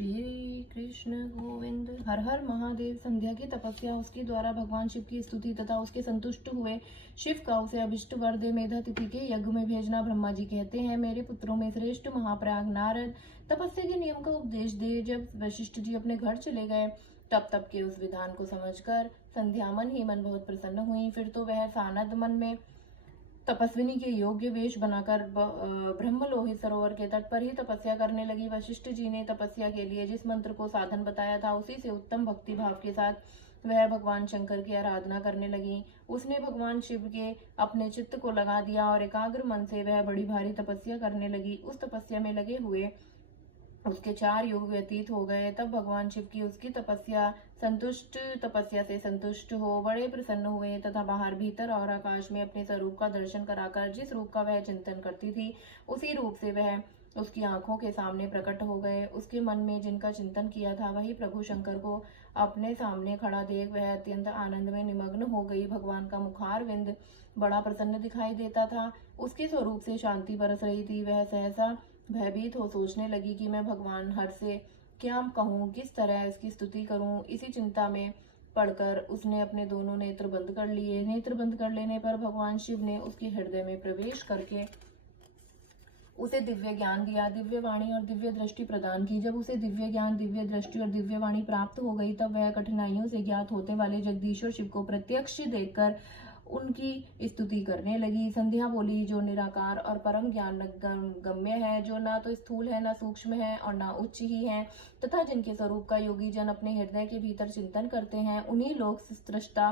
श्री कृष्ण गोविंद। हर हर महादेव। संध्या की तपस्या उसके द्वारा भगवान शिव की स्तुति तथा उसके संतुष्ट हुए शिव का उसे अभिष्ट वर दे मेधा तिथि के यज्ञ में भेजना। ब्रह्मा जी कहते हैं, मेरे पुत्रों में श्रेष्ठ महाप्रयाग नारद तपस्या के नियम का उपदेश दे। जब वशिष्ठ जी अपने घर चले गए तब के उस विधान को समझकर संध्या मन ही मन बहुत प्रसन्न हुई। फिर तो वह सानद मन में तपस्विनी के योग्य वेश बनाकर ब्रह्मलोहित सरोवर के तट पर ही तपस्या करने लगी। वशिष्ठ जी ने तपस्या के लिए जिस मंत्र को साधन बताया था उसी से उत्तम भक्ति भाव के साथ वह भगवान शंकर की आराधना करने लगी। उसने भगवान शिव के अपने चित्त को लगा दिया और एकाग्र मन से वह बड़ी भारी तपस्या करने लगी। उस तपस्या में लगे हुए उसके 4 युग व्यतीत हो गए। तब भगवान शिव की उसकी तपस्या से संतुष्ट हो बड़े प्रसन्न हुए तथा बाहर भीतर और आकाश में अपने स्वरूप का दर्शन कराकर जिस रूप का वह चिंतन करती थी उसी रूप से वह उसकी आंखों के सामने प्रकट हो गए। उसके मन में जिनका चिंतन किया था वही प्रभु शंकर को अपने सामने खड़ा देख वह अत्यंत आनंद में निमग्न हो गई। भगवान का मुखारविंद बड़ा प्रसन्न दिखाई देता था। उसके स्वरूप से शांति बरस रही थी। वह सहसा भयभीत हो सोचने लगी कि मैं भगवान हर से क्या कहूँ, किस तरह इसकी स्तुति करूं। इसी चिंता में पड़कर उसने अपने दोनों नेत्र बंद कर लिए। नेत्र बंद कर लेने पर भगवान शिव ने उसके हृदय में प्रवेश करके उसे दिव्य ज्ञान दिया, दिव्य वाणी और दिव्य दृष्टि प्रदान की। जब उसे दिव्य ज्ञान, दिव्य दृष्टि और दिव्य वाणी प्राप्त हो गई तब वह कठिनाइयों से ज्ञात होते वाले जगदीश्वर शिव को प्रत्यक्ष देखकर उनकी स्तुति करने लगी। संध्या बोली, जो निराकार और परम ज्ञान गम्य है, जो ना तो स्थूल है, ना सूक्ष्म है और ना उच्च ही है, तथा जिनके स्वरूप का योगी जन अपने हृदय के भीतर चिंतन करते हैं, उन्हीं लोक सृष्टा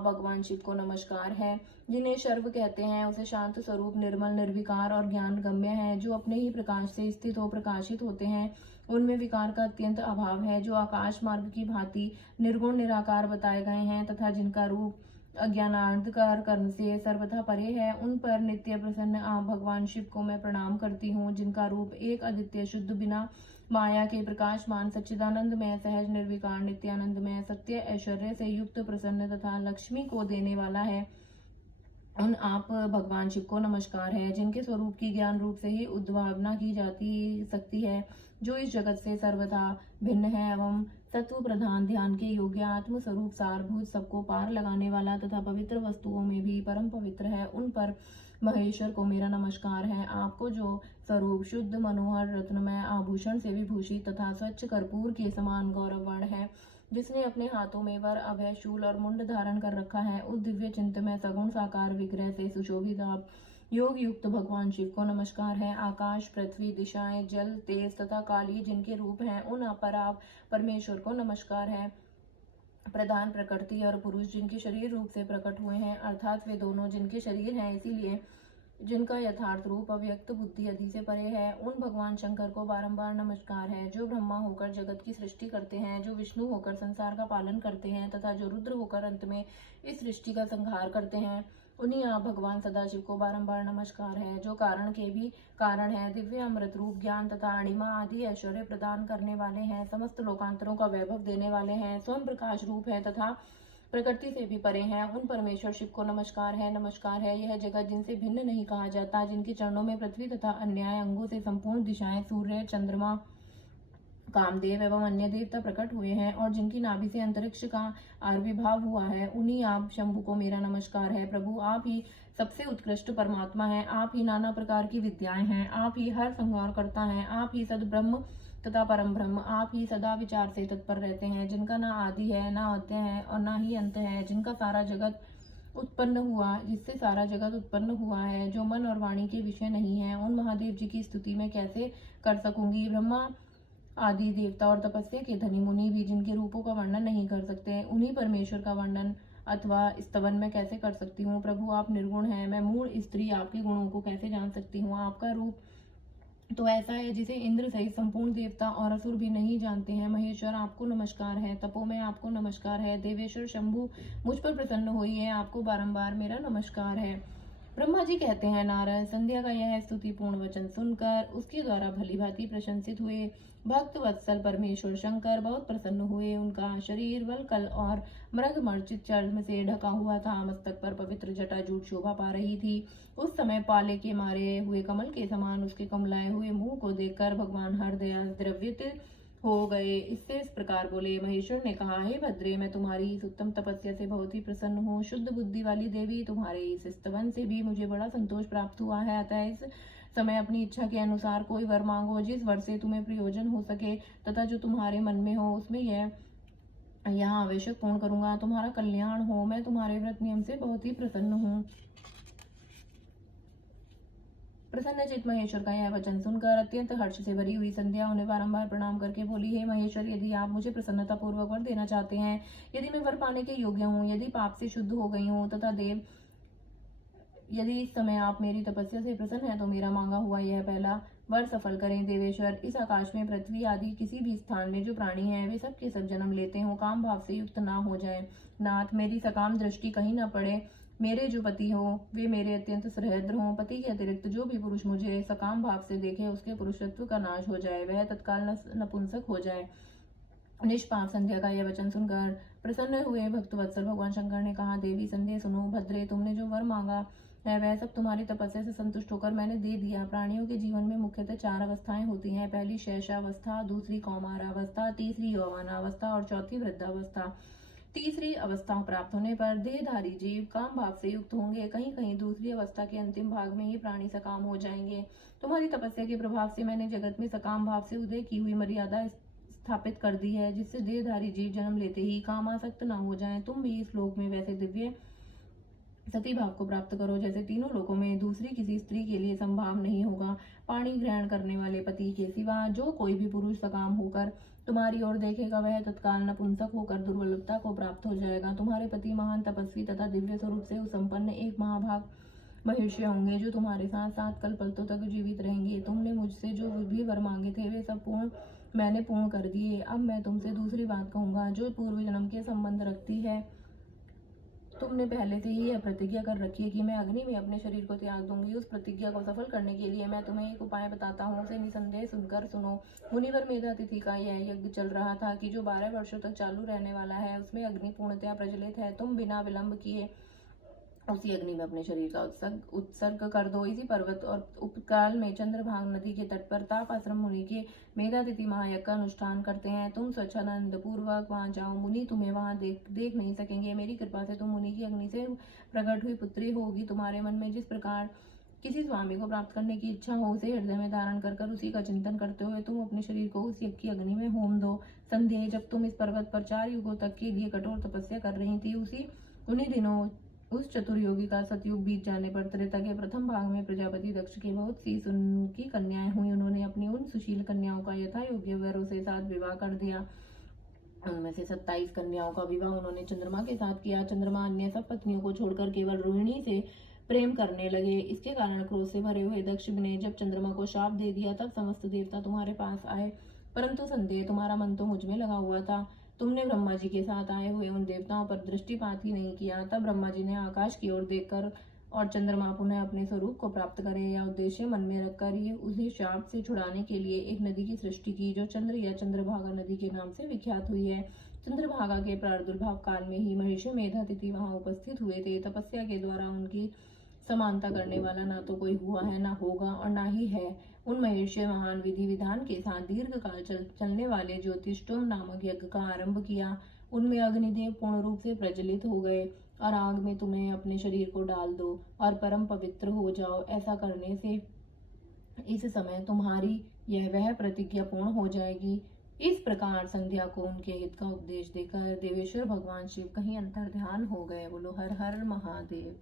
भगवान शिव को नमस्कार है। जिन्हें शर्व कहते हैं उसे शांत स्वरूप, निर्मल, निर्विकार और ज्ञान गम्य है, जो अपने ही प्रकाश से स्थित हो प्रकाशित होते हैं। उनमें विकार का अत्यंत अभाव है, जो आकाश मार्ग की भांति निर्गुण निराकार बताए गए हैं तथा जिनका रूप अज्ञानांधकार कर्म से सर्वथा परे है। उन पर नित्य प्रसन्न भगवान शिव को मैं प्रणाम करती हूँ, जिनका रूप एक अद्वितीय शुद्ध बिना माया के प्रकाशमान सच्चिदानंद में सहज निर्विकार नित्यानंद में सत्य ऐश्वर्य से युक्त प्रसन्न तथा लक्ष्मी को देने वाला है। उन आप भगवान शिव को नमस्कार है, जिनके स्वरूप की ज्ञान रूप से ही उद्भावना की जाती सकती है, जो इस जगत से सर्वथा भिन्न है एवं तत्व प्रधान ध्यान के योग्य आत्म स्वरूप सारभूत सबको पार लगाने वाला तथा पवित्र वस्तुओं में भी परम पवित्र है। उन पर महेश्वर को मेरा नमस्कार है। आपको जो स्वरूप शुद्ध मनोहर रत्नमय आभूषण से विभूषित तथा स्वच्छ कर्पूर के समान गौरवर्ण है, जिसने अपने हाथों में वर, अभय, शूल और मुंड धारण कर रखा है, उस दिव्य चिंत में सगुण साकार विग्रह से सुशोभित आप योग युक्त भगवान शिव को नमस्कार है। आकाश, पृथ्वी, दिशाएं, जल, तेज तथा काली जिनके रूप हैं उन पर आप परमेश्वर को नमस्कार है। प्रधान प्रकृति और पुरुष जिनके शरीर रूप से प्रकट हुए हैं, अर्थात वे दोनों जिनके शरीर हैं, इसीलिए जिनका यथार्थ रूप अव्यक्त बुद्धि आदि से परे है, उन भगवान शंकर को बारंबार नमस्कार है, जो ब्रह्मा होकर जगत की सृष्टि करते हैं, जो विष्णु होकर संसार का पालन करते हैं तथा जो रुद्र होकर अंत में इस सृष्टि का संहार करते हैं। उन्हीं आप भगवान सदाशिव को बारंबार नमस्कार है, जो कारण के भी कारण है, दिव्य अमृत रूप, ज्ञान तथा अणिमा आदि ऐश्वर्य प्रदान करने वाले हैं, समस्त लोकांतरों का वैभव देने वाले हैं, स्वयं प्रकाश रूप है तथा प्रकृति से भी परे हैं। उन परमेश्वर शिव को नमस्कार है। नमस्कार है यह जगत जिनसे भिन्न नहीं कहा जाता, जिनके चरणों में पृथ्वी तथा अन्याय अंगों से संपूर्ण दिशाएं, सूर्य, चंद्रमा, कामदेव एवं अन्य देवता प्रकट हुए हैं और जिनकी नाभि से अंतरिक्ष का आविर्भाव हुआ है, उन्हीं आप शंभु को मेरा नमस्कार है। प्रभु आप ही सबसे उत्कृष्ट परमात्मा है, आप ही नाना प्रकार की विद्याएं हैं, आप ही हर संहार करता है, आप ही सद ब्रह्म तथा परम ब्रह्म, आप ही सदा विचार से तत्पर रहते हैं, जिनका ना आदि है, ना अंत्य है और ना ही अंत है, जिनका सारा जगत उत्पन्न हुआ, जिससे सारा जगत उत्पन्न हुआ है, जो मन और वाणी के विषय नहीं है। उन महादेव जी की स्तुति मैं कैसे कर सकूंगी। ब्रह्मा आदि देवता और तपस्या के धनी मुनि भी जिनके रूपों का वर्णन नहीं कर सकते, उन्हीं परमेश्वर का वर्णन अथवा स्तवन मैं कैसे कर सकती हूँ। प्रभु आप निर्गुण हैं, मैं मूढ़ स्त्री आपके गुणों को कैसे जान सकती हूँ। आपका रूप तो ऐसा है जिसे इंद्र सहित संपूर्ण देवता और असुर भी नहीं जानते हैं। महेश्वर आपको नमस्कार है, तपो में आपको नमस्कार है, देवेश्वर शंभु मुझ पर प्रसन्न होइए, आपको बारंबार मेरा नमस्कार है। ब्रह्मा जी कहते हैं, नारद संध्या का यह स्तुतिपूर्ण वचन सुनकर उसके द्वारा भली भांति प्रशंसित हुए। भक्त वत्सल परमेश्वर शंकर बहुत प्रसन्न हुए। उनका शरीर वलकल और मृग मर्चित चर्म से ढका हुआ था, मस्तक पर पवित्र जटाजूट शोभा पा रही थी। उस समय पाले के मारे हुए कमल के समान उसके कमलाए हुए मुंह को देखकर भगवान हरदयाल द्रव्यत हो गए। इससे इस प्रकार बोले। महेश्वर ने कहा, हे भद्रे, मैं तुम्हारी इस उत्तम तपस्या से बहुत ही प्रसन्न हूँ। शुद्ध बुद्धि वाली देवी, तुम्हारे इस स्तवन से भी मुझे बड़ा संतोष प्राप्त हुआ है। अतः इस समय अपनी इच्छा के अनुसार कोई वर मांगो, जिस वर से तुम्हें प्रयोजन हो सके तथा जो तुम्हारे मन में हो उसमें यह यहाँ आवश्यक पूर्ण करूंगा। तुम्हारा कल्याण हो। मैं तुम्हारे व्रत नियम से बहुत ही प्रसन्न हूँ। प्रसन्नचित्त महेश्वर का यह वचन सुनकर अत्यंत हर्ष से भरी हुई संध्या उन्हें बारंबार प्रणाम करके बोली, हे महेश्वर, यदि आप मुझे प्रसन्नता पूर्वक वर देना चाहते हैं, यदि मैं वर पाने के योग्य हूँ, यदि पाप से शुद्ध हो गई हूँ तथा देव, यदि इस समय आप मेरी तपस्या से प्रसन्न है तो मेरा मांगा हुआ यह पहला वर सफल करें। देवेश्वर, इस आकाश में पृथ्वी आदि किसी भी स्थान में जो प्राणी हैं वे सब के सब जन्म लेते हो, काम भाव से युक्त ना हो जाए। नाथ, मेरी सकाम दृष्टि कहीं न पड़े। मेरे जो पति हो वे मेरे अत्यंत सुहृद हों। पति के अतिरिक्त जो भी पुरुष मुझे सकाम भाव से देखे उसके पुरुषत्व का नाश हो जाए, वह तत्काल नपुंसक हो जाए। निष्पाप संध्या का यह वचन सुनकर प्रसन्न हुए भक्त वत्सल भगवान शंकर ने कहा, देवी संध्या सुनो। भद्रे, तुमने जो वर मांगा है वह सब तुम्हारी तपस्या से संतुष्ट होकर मैंने दे दिया। प्राणियों के जीवन में मुख्यतः 4 अवस्थाएं होती हैं। पहली शैशवावस्था, दूसरी कौमारावस्था, तीसरी यौवनावस्था और चौथी वृद्धावस्था। तीसरी अवस्था प्राप्त होने पर देहधारी जीव काम भाव से युक्त होंगे। कहीं कहीं दूसरी अवस्था के अंतिम भाग में ही प्राणी सकाम हो जाएंगे। तुम्हारी तपस्या के प्रभाव से मैंने जगत में सकाम भाव से उदय की हुई मर्यादा स्थापित कर दी है, जिससे देहधारी जीव जन्म लेते ही कामासक्त न हो जाएं। तुम भी इस लोक में वैसे दिव्य सती भाव को प्राप्त करो जैसे तीनों लोकों में दूसरी किसी स्त्री के लिए संभाव नहीं होगा। पाणी ग्रहण करने वाले पति के सिवा जो कोई भी पुरुष सकाम होकर तुम्हारी ओर देखेगा वह तत्काल नपुंसक होकर दुर्बलता को प्राप्त हो जाएगा। तुम्हारे पति महान तपस्वी तथा दिव्य स्वरूप से संपन्न एक महाभाग मनुष्य होंगे जो तुम्हारे साथ 7 कल्पों तक जीवित रहेंगे। तुमने मुझसे जो भी वर मांगे थे वे सब मैंने पूर्ण कर दिए। अब मैं तुमसे दूसरी बात कहूंगा जो पूर्व जन्म के संबंध रखती है। तुमने पहले से ही यह प्रतिज्ञा कर रखी है कि मैं अग्नि में अपने शरीर को त्याग दूंगी। उस प्रतिज्ञा को सफल करने के लिए मैं तुम्हें एक उपाय बताता हूँ, उसे निसंदेह सुनकर सुनो। मुनिवर मेधातिथि का यह यज्ञ चल रहा था कि जो 12 वर्षों तक चालू रहने वाला है, उसमें अग्नि पूर्णतया प्रज्वलित है। तुम बिना विलंब किए उसी अग्नि में अपने शरीर का उत्सर्ग कर दो। इसी पर्वत और उपकाल में चंद्रभाग नदी के तट पर ताप आश्रम मुनि के मेधातिथि महायज्ञ का अनुष्ठान करते हैं। तुम स्वच्छानंद पूर्वक वहां जाओ। मुनि तुम्हें वहां देख नहीं सकेंगे। मेरी कृपा से तुम मुनि की अग्नि से प्रकट हुई पुत्री होगी। तुम्हारे मन में जिस प्रकार किसी स्वामी को प्राप्त करने की इच्छा हो उसे हृदय में धारण कर उसी का चिंतन करते हुए तुम अपने शरीर को उस यज्ञ की अग्नि में होम दो। संध्या, जब तुम इस पर्वत पर 4 युगों तक के लिए कठोर तपस्या कर रही थी, उन्हीं दिनों उस चतुर्योगी का सतयुग बीत जाने पर त्रेता के प्रथम भाग में प्रजापति दक्ष की बहुत सी उनकी कन्याएं हुई। उन्होंने अपनी उन सुशील कन्याओं का यथा योग्य वरों से साथ विवाह कर दिया। उनमें से 27 कन्याओं का विवाह उन्होंने चंद्रमा के साथ किया। चंद्रमा अन्य सब पत्नियों को छोड़कर केवल रोहिणी से प्रेम करने लगे। इसके कारण क्रोध से भरे हुए दक्ष ने जब चंद्रमा को शाप दे दिया तब समस्त देवता तुम्हारे पास आए, परंतु संदेह तुम्हारा मन तो मुझ में लगा हुआ था। तुमने ब्रह्मा जी के साथ आए हुए उन देवताओं पर दृष्टिपात ही नहीं किया। तब ब्रह्मा जी ने आकाश की ओर देखकर और चंद्रमा पुनः अपने स्वरूप को प्राप्त करे यह उद्देश्य मन में रखकर ये उसे शाप से छुड़ाने के लिए एक नदी की सृष्टि की जो चंद्र या चंद्रभागा नदी के नाम से विख्यात हुई है। चंद्रभागा के प्रादुर्भाव काल में ही महर्षि मेधातिथि वहां उपस्थित हुए थे। तपस्या के द्वारा उनकी समानता करने वाला ना तो कोई हुआ है, ना होगा और ना ही है। उन महर्षि महान विधि विधान के साथ दीर्घ काल चलने वाले ज्योतिष्टोम नामक यज्ञ का आरंभ किया। उनमें अग्निदेव पूर्ण रूप से प्रज्वलित हो गए और आग में तुम्हें अपने शरीर को डाल दो और परम पवित्र हो जाओ। ऐसा करने से इस समय तुम्हारी यह वह प्रतिज्ञा पूर्ण हो जाएगी। इस प्रकार संध्या को उनके हित का उपदेश देकर देवेश्वर भगवान शिव कहीं अंतर ध्यान हो गए। बोलो हर हर महादेव।